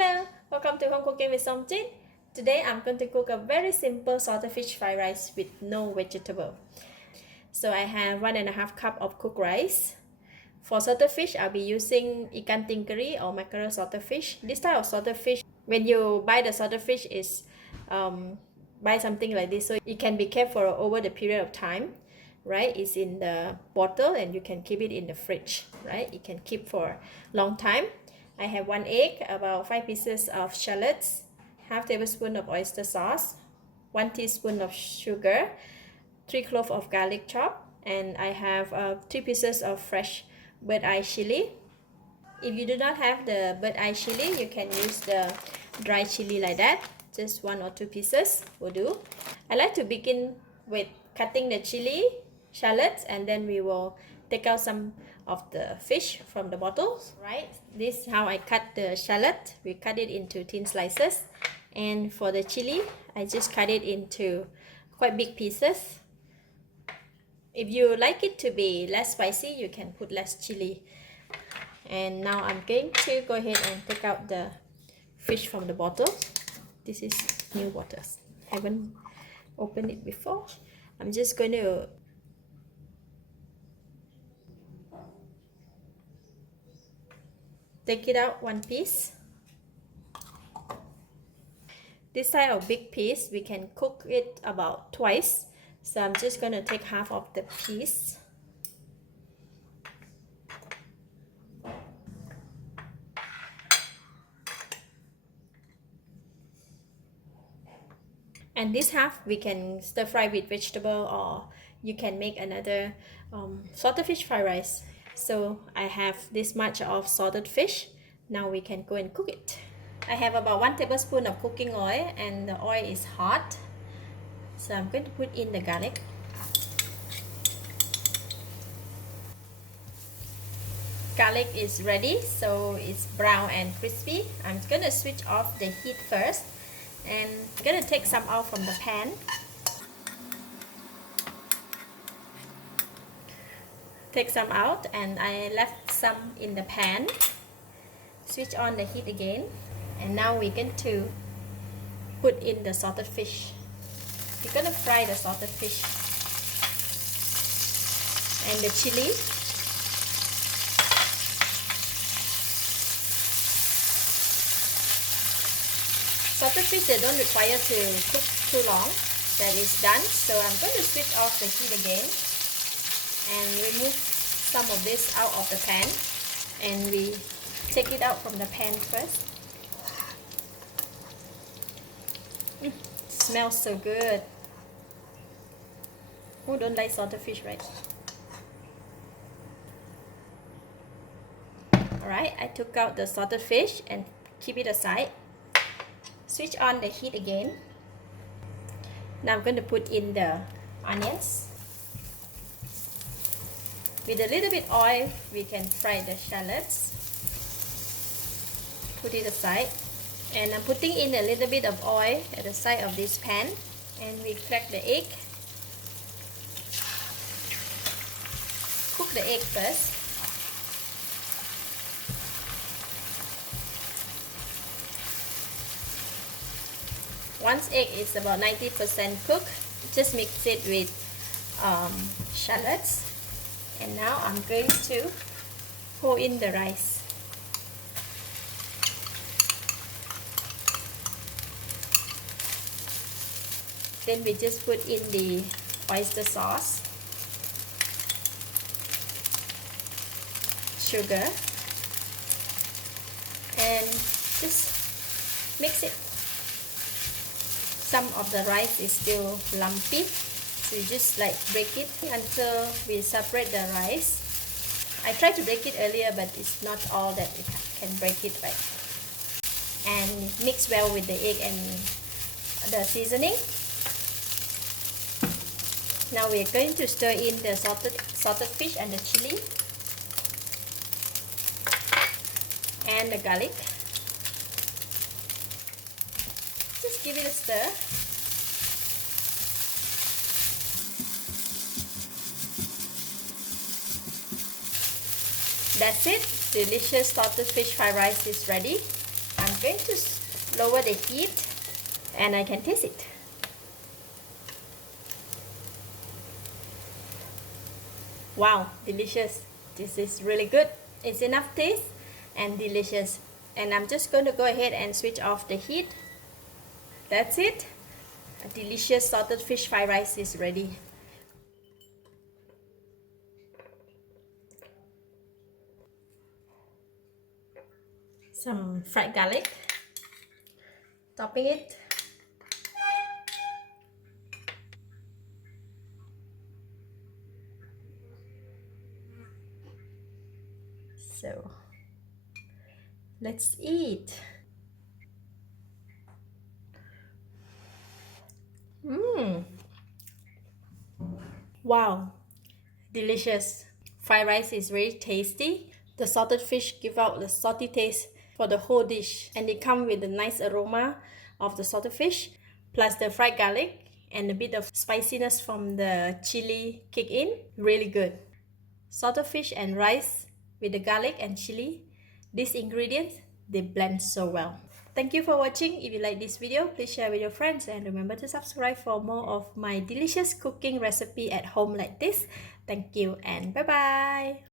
Hello, welcome to Home Cooking with Somjit. Today I'm going to cook a very simple salted fish fried rice with no vegetable. So I have 1.5 cup of cooked rice. For salted fish, I'll be using ikan tingkari or mackerel salted fish. This type of salted fish, when you buy the salted fish, is buy something like this, so it can be kept for over the period of time, right? It's in the bottle and you can keep it in the fridge, right? It can keep for a long time. I have 1 egg, about 5 pieces of shallots, half tablespoon of oyster sauce, 1 teaspoon of sugar, 3 cloves of garlic chop, and I have 3 pieces of fresh bird eye chili. If you do not have the bird eye chili, you can use the dry chili like that. Just 1 or 2 pieces will do. I like to begin with cutting the chili, shallots, and then we will take out some of the fish from the bottles. Right, this is how I cut the shallot. We cut it into thin slices, and for the chili, I just cut it into quite big pieces. If you like it to be less spicy, you can put less chili. And now I'm going to go ahead and take out the fish from the bottle. This is new waters. Haven't opened it before. I'm just going to take it out one piece. This type of big piece, we can cook it about twice. So I'm just going to take half of the piece. And this half we can stir fry with vegetable, or you can make another salted fish fried rice. So I have this much of salted fish. Now we can go and cook it. I have about 1 tablespoon of cooking oil, and the oil is hot. So I'm going to put in the garlic. Garlic is ready, so it's brown and crispy. I'm going to switch off the heat first, and I'm going to take some out from the pan. Take some out, and I left some in the pan. Switch on the heat again, and now we're going to put in the salted fish. We're going to fry the salted fish and the chili. Salted fish, they don't require to cook too long. That is done. So I'm going to switch off the heat again and remove some of this out of the pan. And we take it out from the pan first. Smells so good. Who don't like salted fish, right? Alright, I took out the salted fish and keep it aside. Switch on the heat again. Now I'm going to put in the onions. With a little bit oil, we can fry the shallots. Put it aside. And I'm putting in a little bit of oil at the side of this pan. And we crack the egg. Cook the egg first. Once egg is about 90% cooked, just mix it with shallots. And now I'm going to pour in the rice. Then we just put in the oyster sauce, sugar, and just mix it. Some of the rice is still lumpy, so you just like break it until we separate the rice. I tried to break it earlier, but it's not all that it can break it right. And mix well with the egg and the seasoning. Now we're going to stir in the salted fish and the chili and the garlic. Just give it a stir. That's it. Delicious salted fish fried rice is ready. I'm going to lower the heat and I can taste it. Wow, delicious. This is really good. It's enough taste and delicious. And I'm just going to go ahead and switch off the heat. That's it. A delicious salted fish fried rice is ready. Some fried garlic. Topping it. So let's eat. Wow, delicious. Fried rice is very tasty. The salted fish give out the salty taste for the whole dish, and it comes with the nice aroma of the salted fish, plus the fried garlic and a bit of spiciness from the chili kick in. Really good. Salted fish and rice with the garlic and chili. These ingredients, they blend so well. Thank you for watching. If you like this video, please share with your friends and remember to subscribe for more of my delicious cooking recipe at home like this. Thank you and bye bye.